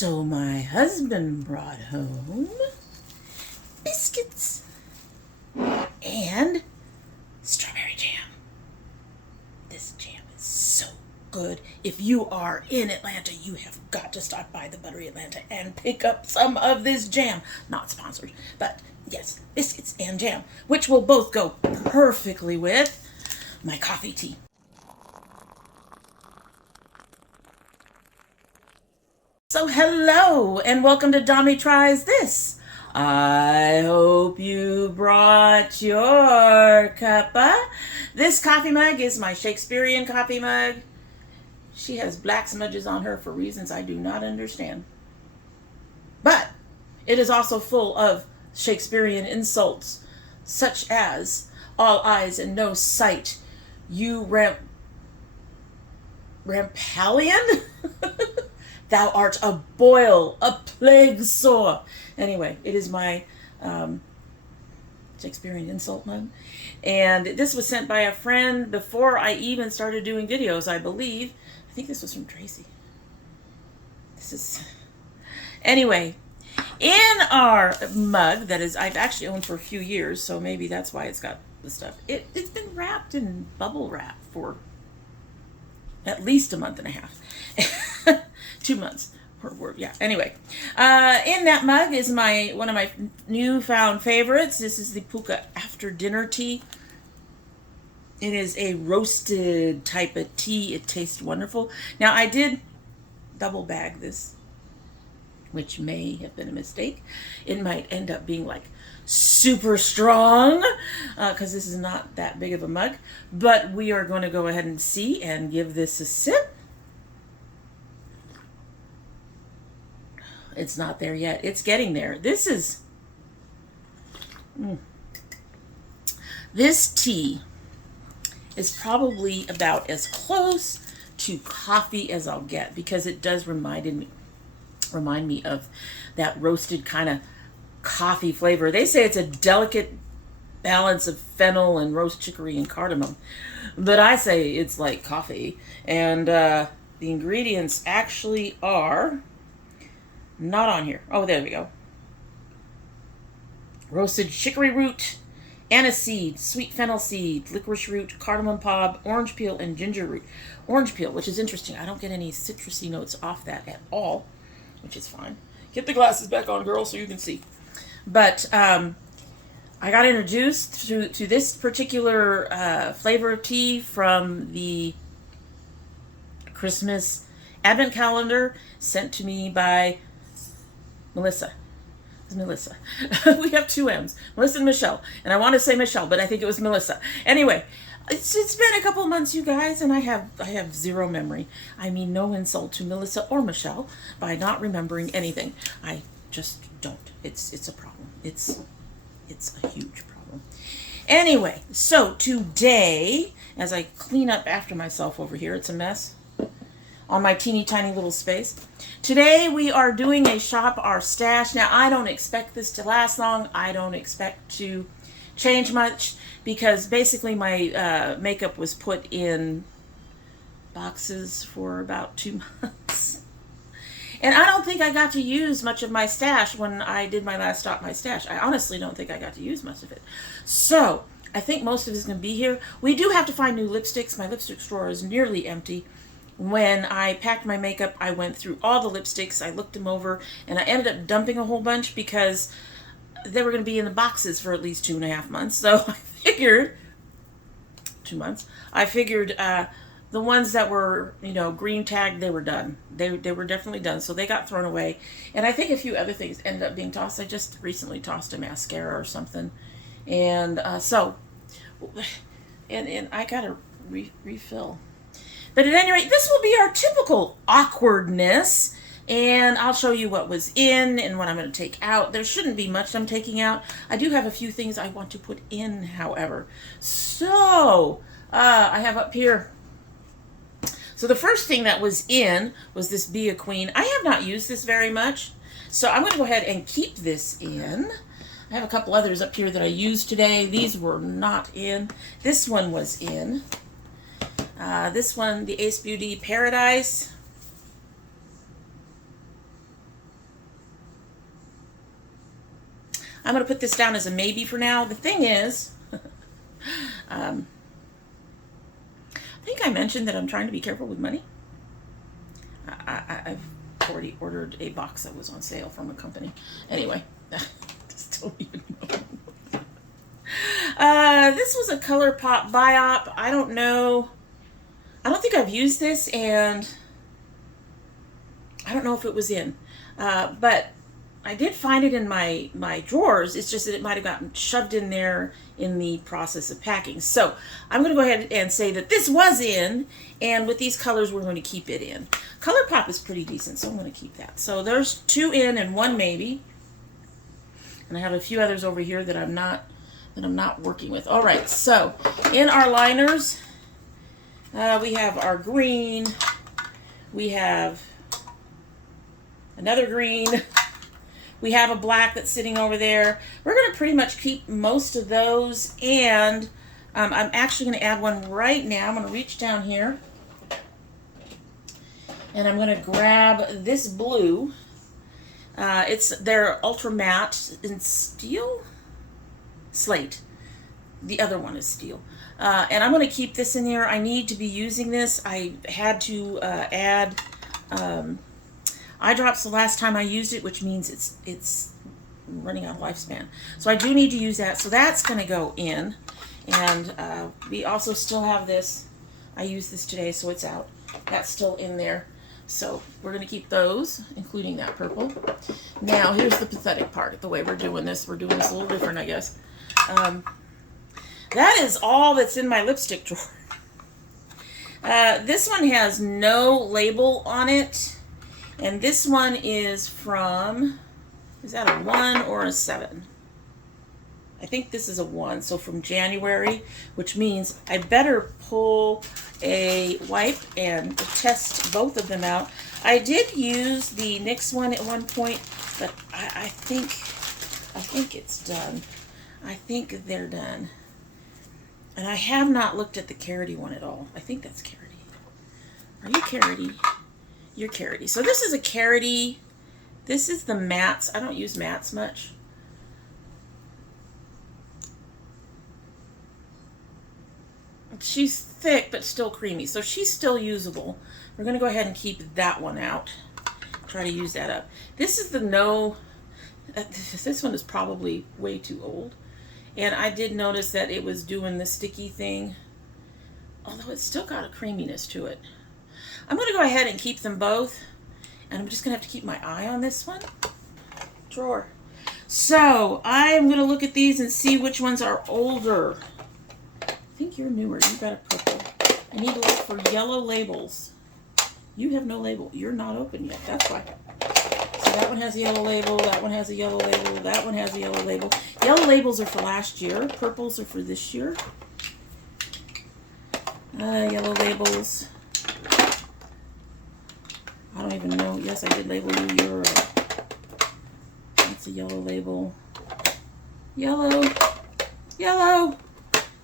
So my husband brought home biscuits and strawberry jam. This jam is so good. If you are in Atlanta, you have got to stop by the Buttery Atlanta and pick up some of this jam. Not sponsored, but yes, biscuits and jam, which will both go perfectly with my coffee tea. So hello and welcome to domytriesthis. I hope you brought your cuppa. This coffee mug is my Shakespearean coffee mug. She has black smudges on her for reasons I do not understand. But it is also full of Shakespearean insults, such as all eyes and no sight, you rampallion? Thou art a boil, a plague sore. Anyway, it is my Shakespearean insult mug. And this was sent by a friend before I even started doing videos, I believe. I think this was from Tracy. Anyway, in our mug that is I've actually owned for a few years, so maybe that's why it's got the stuff. It's been wrapped in bubble wrap for at least a month and a half. 2 months. Yeah. Anyway, in that mug is one of my newfound favorites. This is the Pukka after dinner tea. It is a roasted type of tea. It tastes wonderful. Now I did double bag this, which may have been a mistake. It might end up being like super strong because this is not that big of a mug. But we are going to go ahead and see and give this a sip. It's not there yet. It's getting there. This tea is probably about as close to coffee as I'll get because it does remind me of that roasted kind of coffee flavor. They say it's a delicate balance of fennel and roast chicory and cardamom, but I say it's like coffee. And the ingredients actually are not on here. Oh, there we go. Roasted chicory root, anise seed, sweet fennel seed, licorice root, cardamom pod, orange peel, and ginger root. Orange peel, which is interesting. I don't get any citrusy notes off that at all, which is fine. Get the glasses back on, girl, so you can see. But I got introduced to this particular flavor of tea from the Christmas Advent calendar sent to me by Melissa. It's Melissa. We have two M's, Melissa and Michelle. And I want to say Michelle, but I think it was Melissa. Anyway, it's been a couple of months, you guys, and I have zero memory. I mean, no insult to Melissa or Michelle by not remembering anything. I just don't. It's a problem. It's a huge problem. Anyway, so today, as I clean up after myself over here, it's a mess on my teeny tiny little space. Today we are doing a shop our stash. Now I don't expect this to last long. I don't expect to change much because basically my makeup was put in boxes for about 2 months. And I don't think I got to use much of my stash when I did my last Stop My Stash. I honestly don't think I got to use much of it. So I think most of it is going to be here. We do have to find new lipsticks. My lipstick drawer is nearly empty. When I packed my makeup, I went through all the lipsticks, I looked them over, and I ended up dumping a whole bunch because they were going to be in the boxes for at least 2.5 months. So I figured, 2 months, I figured the ones that were, green tagged, they were done. They were definitely done, so they got thrown away. And I think a few other things ended up being tossed. I just recently tossed a mascara or something. And and I got to refill. But at any rate, this will be our typical awkwardness, and I'll show you what was in and what I'm going to take out. There shouldn't be much I'm taking out. I do have a few things I want to put in, however. So, I have up here. So the first thing that was in was this Be a Queen. I have not used this very much, so I'm going to go ahead and keep this in. I have a couple others up here that I used today. These were not in. This one was in. This one, the Ace Beauty Paradise. I'm going to put this down as a maybe for now. The thing is, I think I mentioned that I'm trying to be careful with money. I've already ordered a box that was on sale from a company. Anyway, just don't even know. This was a ColourPop Biop. I don't know. I don't think I've used this, and I don't know if it was in. But I did find it in my drawers. It's just that it might have gotten shoved in there in the process of packing. So I'm going to go ahead and say that this was in, and with these colors, we're going to keep it in. ColourPop is pretty decent, so I'm going to keep that. So there's 2 in and 1 maybe. And I have a few others over here that I'm not working with. All right, so in our liners, we have our green. We have another green. We have a black that's sitting over there. We're going to pretty much keep most of those, and I'm actually going to add one right now. I'm going to reach down here, and I'm going to grab this blue. They're ultra matte in steel? Slate. The other one is steel. And I'm going to keep this in here. I need to be using this. I had to add eye drops the last time I used it, which means it's running out of lifespan. So I do need to use that. So that's going to go in. And we also still have this. I used this today, so it's out. That's still in there. So we're going to keep those, including that purple. Now, here's the pathetic part. The way we're doing this. We're doing this a little different, I guess. That is all that's in my lipstick drawer. This one has no label on it. And this one is from, is that a 1 or a 7? I think this is a 1, so from January, which means I better pull a wipe and test both of them out. I did use the NYX one at one point, but I think it's done. I think they're done. And I have not looked at the Carity one at all. I think that's Carity. Are you Carity? You're Carity. So this is a Carity. This is the mattes. I don't use mattes much. She's thick, but still creamy. So she's still usable. We're going to go ahead and keep that one out. Try to use that up. This is the no... This one is probably way too old. And I did notice that it was doing the sticky thing. Although it's still got a creaminess to it. I'm going to go ahead and keep them both. And I'm just going to have to keep my eye on this one. Drawer. So, I'm going to look at these and see which ones are older. I think you're newer. You've got a purple. I need to look for yellow labels. You have no label. You're not open yet. That's why. So that one has a yellow label. That one has a yellow label. That one has a yellow label. Yellow labels are for last year. Purples are for this year. Yellow labels. I don't even know. Yes, I did label you your... that's a yellow label. Yellow. Yellow.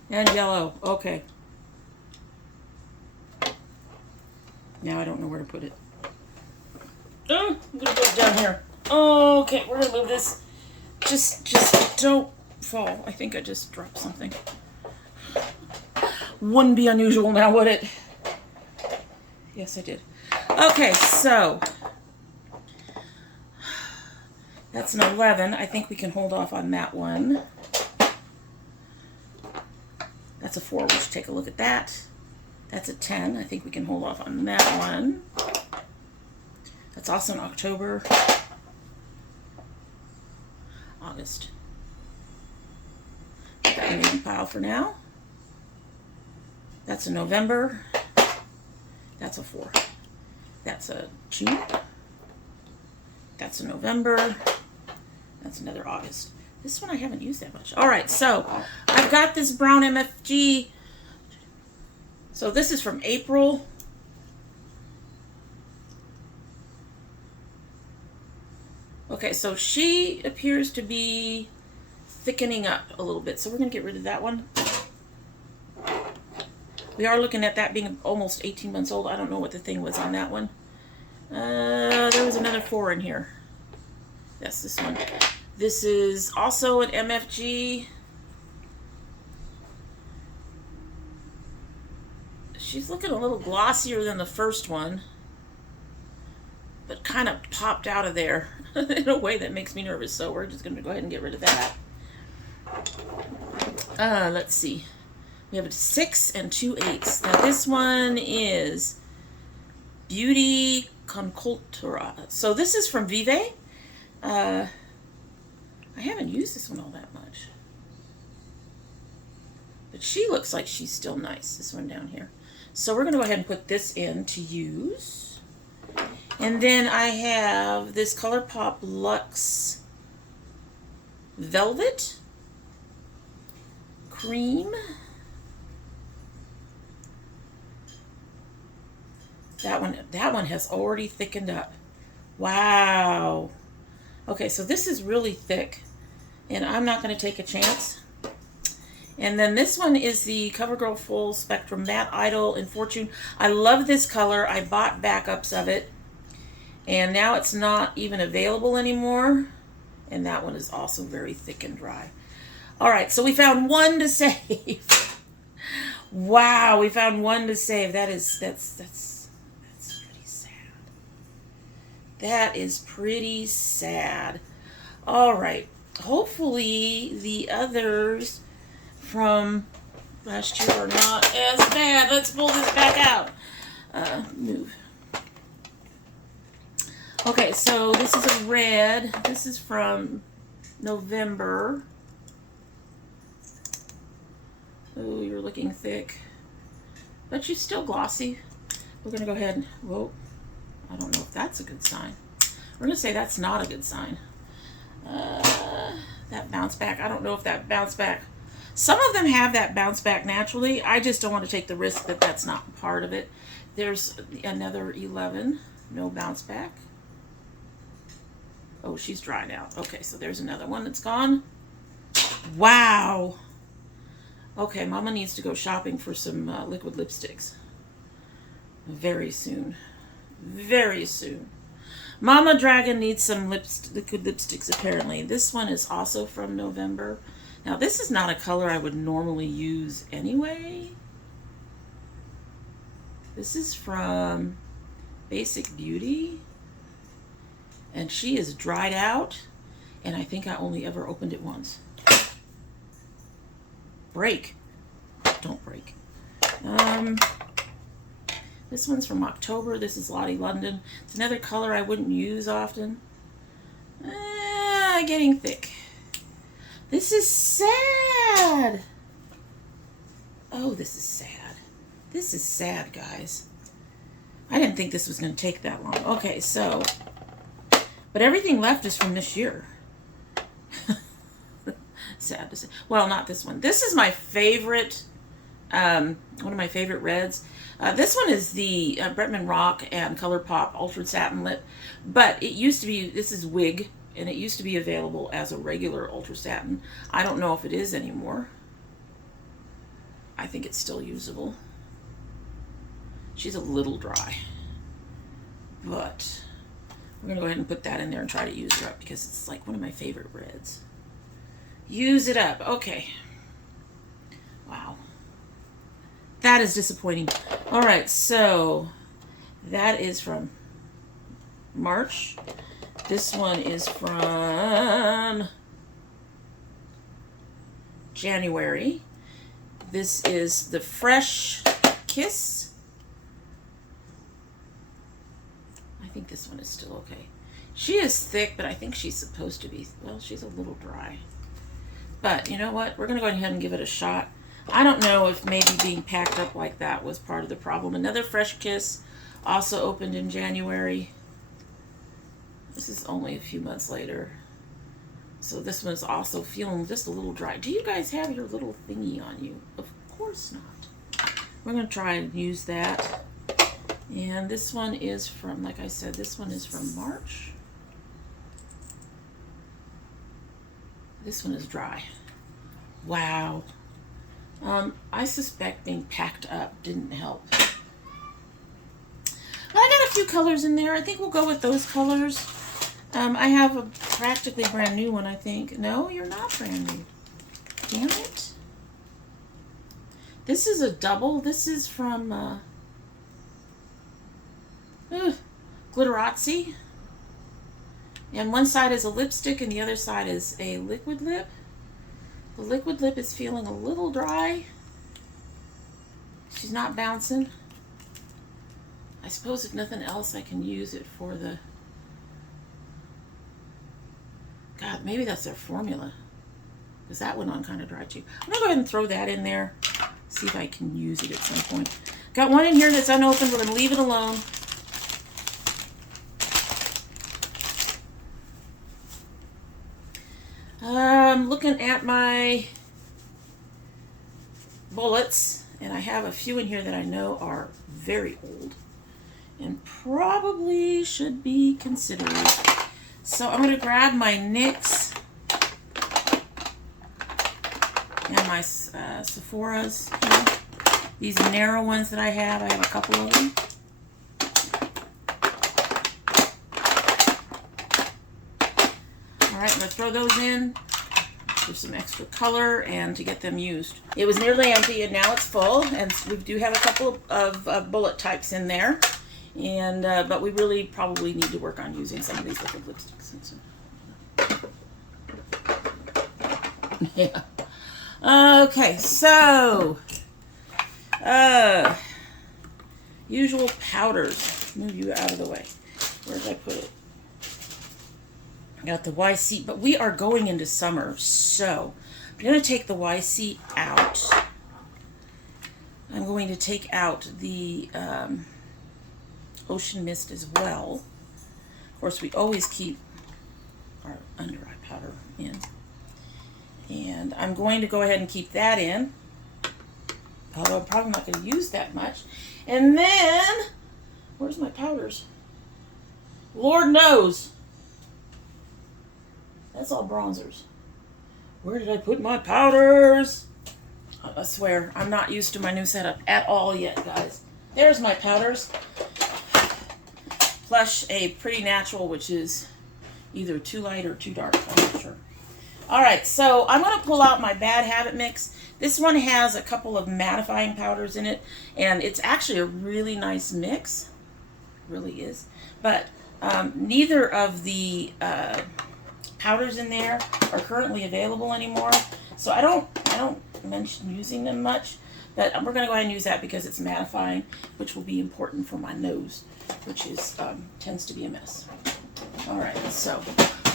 And yellow. Okay. Now I don't know where to put it. I'm going to put it down here. Okay, we're going to move this. Just don't fall. I think I just dropped something. Wouldn't be unusual now, would it? Yes, I did. Okay, so that's an 11. I think we can hold off on that one. That's a 4. We should take a look at that. That's a 10. I think we can hold off on that one. That's also in October. August. Put that in the pile for now. That's a November. That's a 4. That's a June. That's a November. That's another August. This one I haven't used that much. All right, so I've got this brown MFG. So this is from April. Okay, so she appears to be thickening up a little bit. So we're going to get rid of that one. We are looking at that being almost 18 months old. I don't know what the thing was on that one. There was another 4 in here. Yes, this one. This is also an MFG. She's looking a little glossier than the first one, but kind of popped out of there in a way that makes me nervous. So we're just going to go ahead and get rid of that. Let's see. We have a 6 and 2 8s. Now this one is Beauty Concultura. So this is from Vive. I haven't used this one all that much, but she looks like she's still nice, this one down here. So we're going to go ahead and put this in to use. And then I have this ColourPop Luxe Velvet Cream. That one has already thickened up. Wow. Okay, so this is really thick, and I'm not going to take a chance. And then this one is the CoverGirl Full Spectrum Matte Idol in Fortune. I love this color. I bought backups of it, and now it's not even available anymore. And that one is also very thick and dry. All right, so we found one to save. Wow, we found one to save. That's pretty sad. That is pretty sad. All right, hopefully the others from last year are not as bad. Let's pull this back out. Move. Okay, so this is a red. This is from November. Oh, you're looking thick, but she's still glossy. We're gonna go ahead and, whoa, I don't know if that's a good sign. We're gonna say that's not a good sign. That bounce back, I don't know if that bounce back. Some of them have that bounce back naturally. I just don't want to take the risk that that's not part of it. There's another 11, no bounce back. Oh, she's dried out. Okay, so there's another one that's gone. Wow. Okay, Mama needs to go shopping for some liquid lipsticks. Very soon. Very soon. Mama Dragon needs some liquid lipsticks, apparently. This one is also from November. Now, this is not a color I would normally use anyway. This is from Basic Beauty. And she is dried out. And I think I only ever opened it once. Break. Don't break. This one's from October. This is Lottie London. It's another color I wouldn't use often. Getting thick. This is sad. Oh, this is sad. This is sad, guys. I didn't think this was going to take that long. Okay, so, but everything left is from this year. Sad to say. Well, not this one. This is my favorite, one of my favorite reds. This one is the Bretman Rock and ColourPop Ultra Satin Lip, but it used to be, this is Wig, and it used to be available as a regular Ultra Satin. I don't know if it is anymore. I think it's still usable. She's a little dry, but we're going to go ahead and put that in there and try to use her up because it's like one of my favorite reds. Use it up. Okay. Wow. That is disappointing. All right, so that is from March. This one is from January. This is the Fresh Kiss. I think this one is still okay. She is thick, but I think she's supposed to be, well, she's a little dry. But you know what? We're going to go ahead and give it a shot. I don't know if maybe being packed up like that was part of the problem. Another Fresh Kiss, also opened in January. This is only a few months later. So this one's also feeling just a little dry. Do you guys have your little thingy on you? Of course not. We're going to try and use that. And this one is from, like I said, this one is from March. This one is dry. Wow. I suspect being packed up didn't help. I got a few colors in there. I think we'll go with those colors. I have practically brand new one, I think. No, you're not brand new. Damn it. This is a double. This is from Glitterazzi. And one side is a lipstick and the other side is a liquid lip. The liquid lip is feeling a little dry. She's not bouncing. I suppose if nothing else I can use it for the... God, maybe that's their formula. Because that went on kind of dry too. I'm going to go ahead and throw that in there. See if I can use it at some point. Got one in here that's unopened. We're going to leave it alone. I'm looking at my bullets, and I have a few in here that I know are very old and probably should be considered. So I'm going to grab my NYX and my Sephora's here. These narrow ones that I have a couple of them. Alright, I'm going to throw those in for some extra color and to get them used. It was nearly empty and now it's full, and we do have a couple of bullet types in there. And but we really probably need to work on using some of these liquid lipsticks. Yeah. Okay, so usual powders. Move you out of the way. Where did I put it? I got the YC, but we are going into summer, so I'm going to take the YC out. I'm going to take out the Ocean Mist as well. Of course, we always keep our under eye powder in. And I'm going to go ahead and keep that in, although I'm probably not going to use that much. And then, where's my powders? Lord knows. That's all bronzers. Where did I put my powders? I swear, I'm not used to my new setup at all yet, guys. There's my powders. Plus a Pretty Natural, which is either too light or too dark. I'm not sure. Alright, so I'm going to pull out my Bad Habit mix. This one has a couple of mattifying powders in it, and it's actually a really nice mix. It really is. But neither of the powders in there are currently available anymore, so I don't mention using them much, but we're going to go ahead and use that because it's mattifying, which will be important for my nose, which is tends to be a mess. Alright, so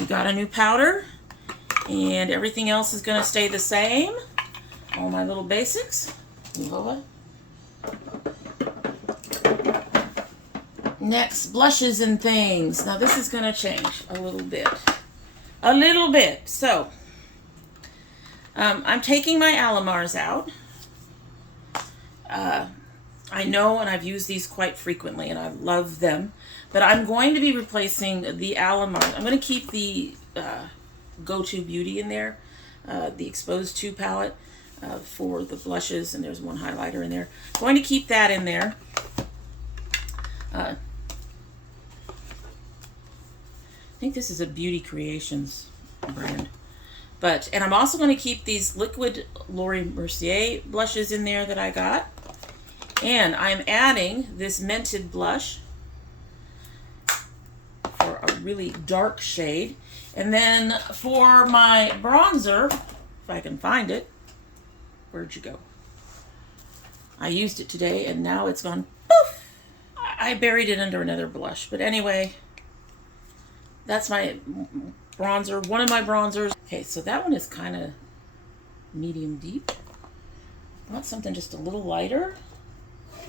we got a new powder, and everything else is going to stay the same. All my little basics. Next, blushes and things. Now this is going to change a little bit. A little bit. So, I'm taking my Alamars out. I know, and I've used these quite frequently, and I love them. But I'm going to be replacing the Alamars. I'm going to keep the Go-To Beauty in there, the Exposed 2 palette for the blushes, and there's one highlighter in there. Going to keep that in there. I think this is a Beauty Creations brand. And I'm also going to keep these liquid Laura Mercier blushes in there that I got. And I'm adding this Mented blush for a really dark shade. And then for my bronzer, if I can find it, where'd you go? I used it today and now it's gone poof! I buried it under another blush. But anyway, that's my bronzer, one of my bronzers. Okay, so that one is kind of medium deep. I want something just a little lighter,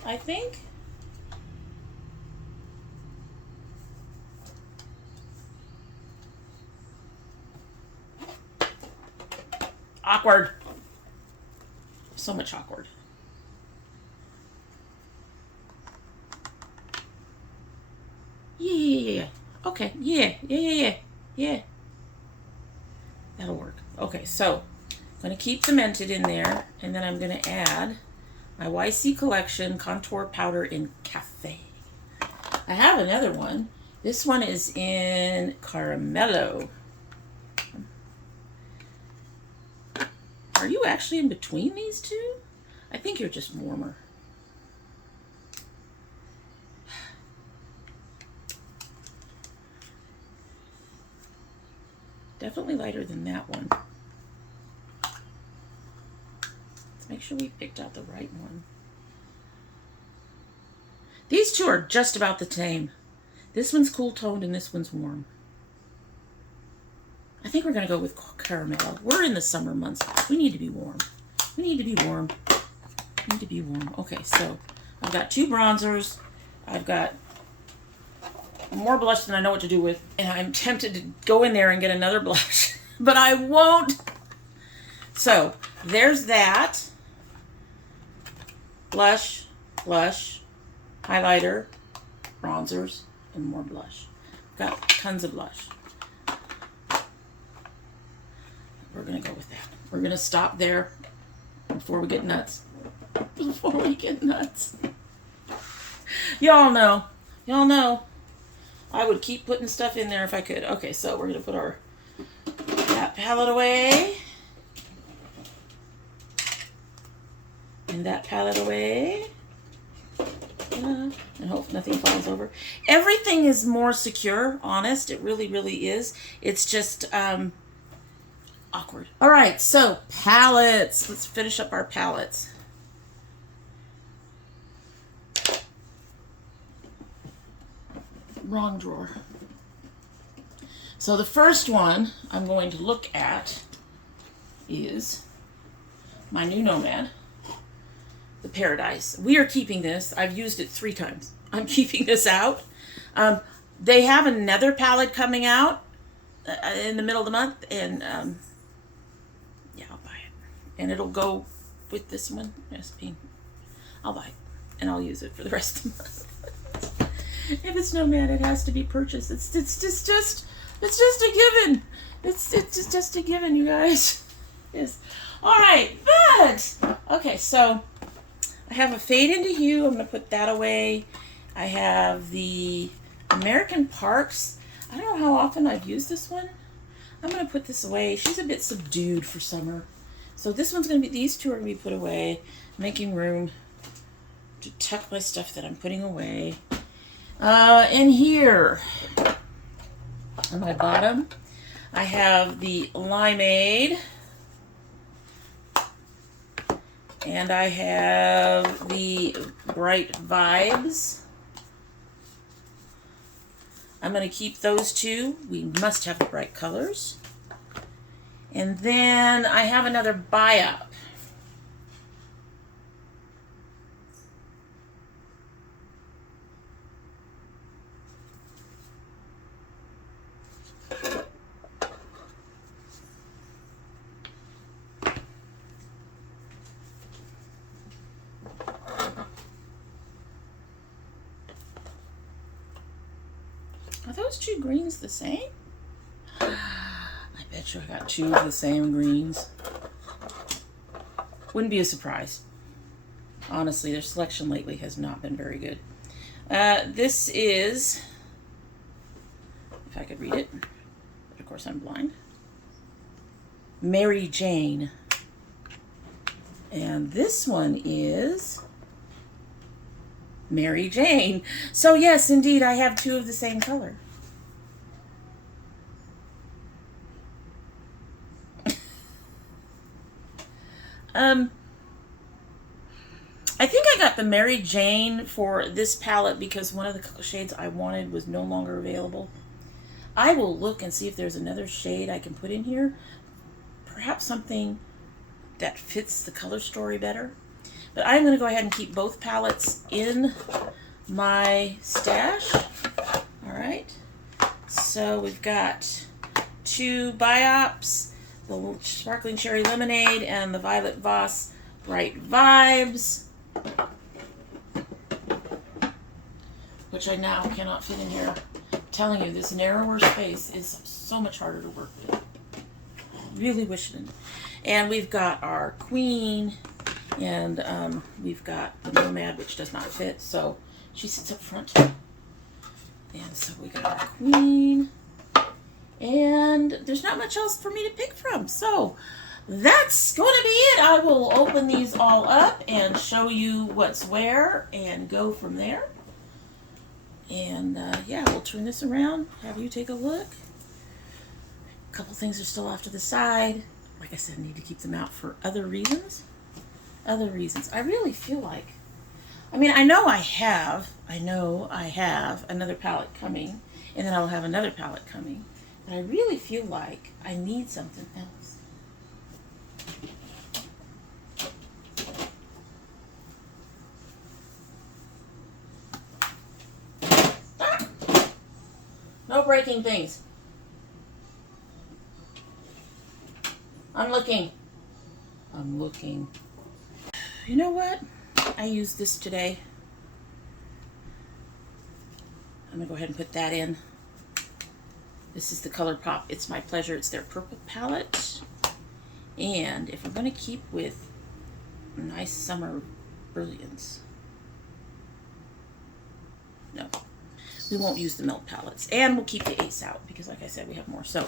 I think. Awkward. So much awkward. Yeah. Okay, yeah. That'll work. Okay, so I'm going to keep the Mented in there, and then I'm going to add my YC Collection Contour Powder in Cafe. I have another one. This one is in Caramello. Are you actually in between these two? I think you're just warmer. Definitely lighter than that one. Let's make sure we picked out the right one. These two are just about the same. This one's cool toned and this one's warm. I think we're going to go with caramel. We're in the summer months. We need to be warm. We need to be warm. We need to be warm. Okay, so I've got 2 bronzers. I've got more blush than I know what to do with. And I'm tempted to go in there and get another blush. But I won't. So there's that. Blush, blush, highlighter, bronzers, and more blush. Got tons of blush. We're going to go with that. We're going to stop there before we get nuts. Before we get nuts. Y'all know. Y'all know. I would keep putting stuff in there if I could. Okay, so we're going to put that palette away. And that palette away. And hope nothing falls over. Everything is more secure, honest. It really, really is. It's just awkward. All right, so palettes. Let's finish up our palettes. Wrong drawer. So the first one I'm going to look at is my new Nomad, the Paradise. We are keeping this. I've used it 3 times. I'm keeping this out. They have another palette coming out in the middle of the month, and yeah, I'll buy it. And it'll go with this one. Yes, I'll buy it, and I'll use it for the rest of the month. If it's Nomad, it has to be purchased. It's just a given. It's just a given, you guys. Yes. All right, but okay. So I have a Fade into Hue. I'm gonna put that away. I have the American Parks. I don't know how often I've used this one. I'm gonna put this away. She's a bit subdued for summer, so this one's gonna be. These 2 are gonna be put away, making room to tuck my stuff that I'm putting away. In here, on my bottom, I have the Limeade, and I have the Bright Vibes. I'm going to keep those 2. We must have the bright colors. And then I have another Buy Up. Are those 2 greens the same? I bet you I got 2 of the same greens. Wouldn't be a surprise. Honestly, their selection lately has not been very good. This is, if I could read it, but of course I'm blind, Mary Jane. And this one is Mary Jane. So yes, indeed, I have 2 of the same color. I think I got the Mary Jane for this palette because one of the shades I wanted was no longer available. I will look and see if there's another shade I can put in here. Perhaps something that fits the color story better. But I'm going to go ahead and keep both palettes in my stash. All right. So we've got 2 Biops, the Sparkling Cherry Lemonade, and the Violet Voss Bright Vibes, which I now cannot fit in here. I'm telling you, this narrower space is so much harder to work with. Really wish it. And we've got our Queen, and we've got the Nomad, which does not fit, so she sits up front. And so we got our Queen, and there's not much else for me to pick from. So that's going to be it. I will open these all up and show you what's where and go from there. And yeah, we'll turn this around, have you take a look. A couple things are still off to the side. Like I said, I need to keep them out for other reasons. Other reasons. I really feel like, I mean, I know I have another palette coming, and then I'll have another palette coming. But I really feel like I need something else. Ah! No breaking things. I'm looking. You know what? I used this today. I'm gonna go ahead and put that in. This is the ColourPop It's My Pleasure. It's their purple palette. And if we're gonna keep with nice summer brilliance, no, we won't use the milk palettes, and we'll keep the Ace out because, like I said, we have more. So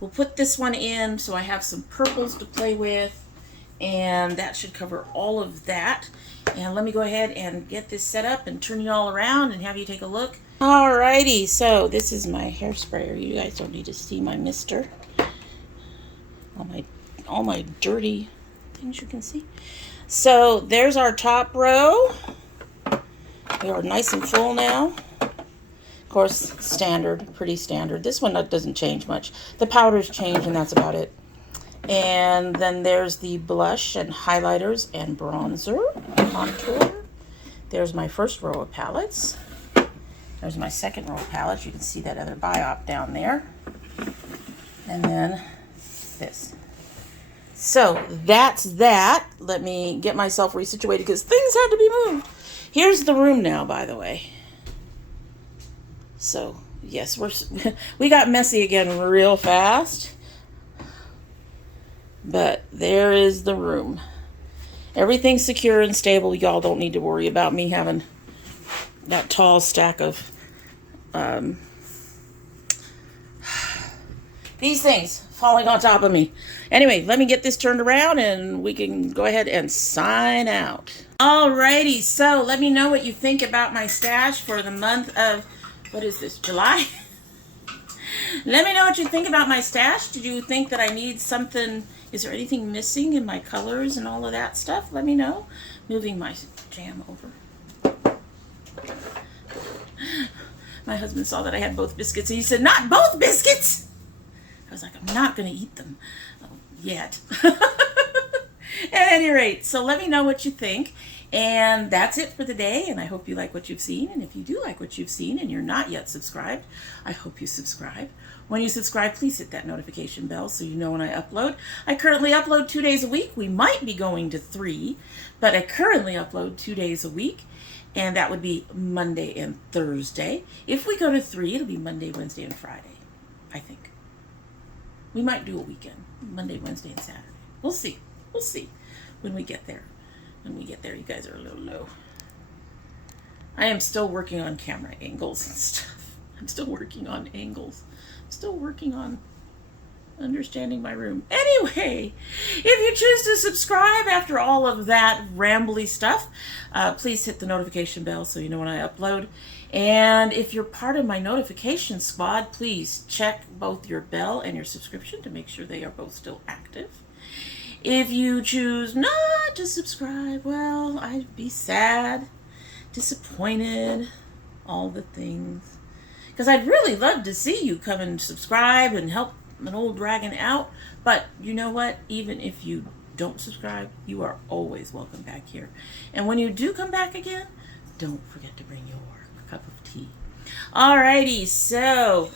we'll put this one in so I have some purples to play with, and that should cover all of that. And let me go ahead and get this set up and turn you all around and have you take a look. Alrighty, so this is my hair sprayer. You guys don't need to see my mister. All my dirty things you can see. So there's our top row. We are nice and full now. Of course, standard, pretty standard. This one doesn't change much. The powders change, and that's about it. And then there's the blush and highlighters and bronzer, contour. There's my first row of palettes. There's my second row of palettes. You can see that other biop down there. And then this. So that's that. Let me get myself resituated because things had to be moved. Here's the room now, by the way. So yes, we got messy again real fast. But there is the room. Everything's secure and stable. Y'all don't need to worry about me having that tall stack of these things falling on top of me. Anyway, let me get this turned around and we can go ahead and sign out. Alrighty, so let me know what you think about my stash for the month of, what is this, July? Let me know what you think about my stash. Did you think that I need something? Is there anything missing in my colors and all of that stuff? Let me know. Moving my jam over. My husband saw that I had both biscuits and he said, "Not both biscuits!" I was like, I'm not going to eat them yet. At any rate, so let me know what you think. And that's it for the day, and I hope you like what you've seen. And if you do like what you've seen and you're not yet subscribed, I hope you subscribe. When you subscribe, please hit that notification bell so you know when I upload. I currently upload 2 days a week. We might be going to 3, but I currently upload 2 days a week, and that would be Monday and Thursday. If we go to 3, it'll be Monday, Wednesday, and Friday, I think. We might do a weekend, Monday, Wednesday, and Saturday. We'll see. We'll see when we get there. When we get there, you guys are a little low. I am still working on camera angles and stuff. I'm still working on angles. I'm still working on understanding my room. Anyway, if you choose to subscribe after all of that rambly stuff, please hit the notification bell so you know when I upload. And if you're part of my notification squad, please check both your bell and your subscription to make sure they are both still active. If you choose not to subscribe, well, I'd be sad, disappointed, all the things. Because I'd really love to see you come and subscribe and help an old dragon out. But you know what? Even if you don't subscribe, you are always welcome back here. And when you do come back again, don't forget to bring your cup of tea. Alrighty, so,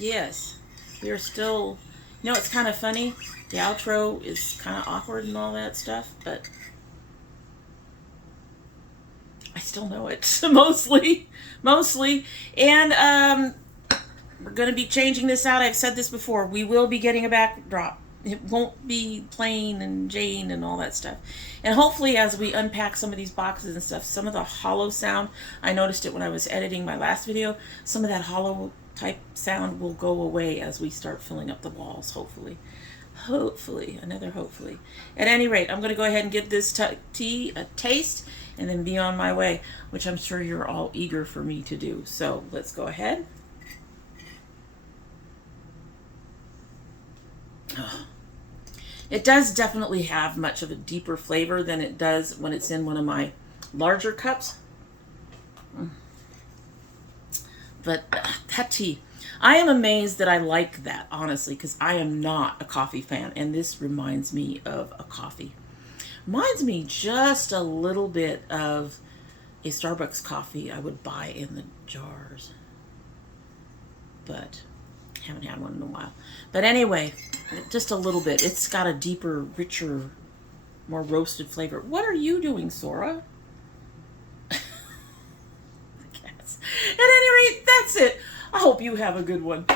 yes, we are still, you know, it's kind of funny. The outro is kind of awkward and all that stuff, but I still know it, mostly. And we're going to be changing this out. I've said this before. We will be getting a backdrop. It won't be plain and Jane and all that stuff. And hopefully as we unpack some of these boxes and stuff, some of the hollow sound, I noticed it when I was editing my last video, some of that hollow type sound will go away as we start filling up the walls, hopefully. Hopefully, another hopefully. At any rate, I'm going to go ahead and give this tea a taste and then be on my way, which I'm sure you're all eager for me to do. So let's go ahead. Oh. It does definitely have much of a deeper flavor than it does when it's in one of my larger cups. But that tea, I am amazed that I like that, honestly, because I am not a coffee fan, and this reminds me of a coffee. Reminds me just a little bit of a Starbucks coffee I would buy in the jars. But haven't had one in a while. But anyway, just a little bit. It's got a deeper, richer, more roasted flavor. What are you doing, Sora? At any rate, that's it. I hope you have a good one.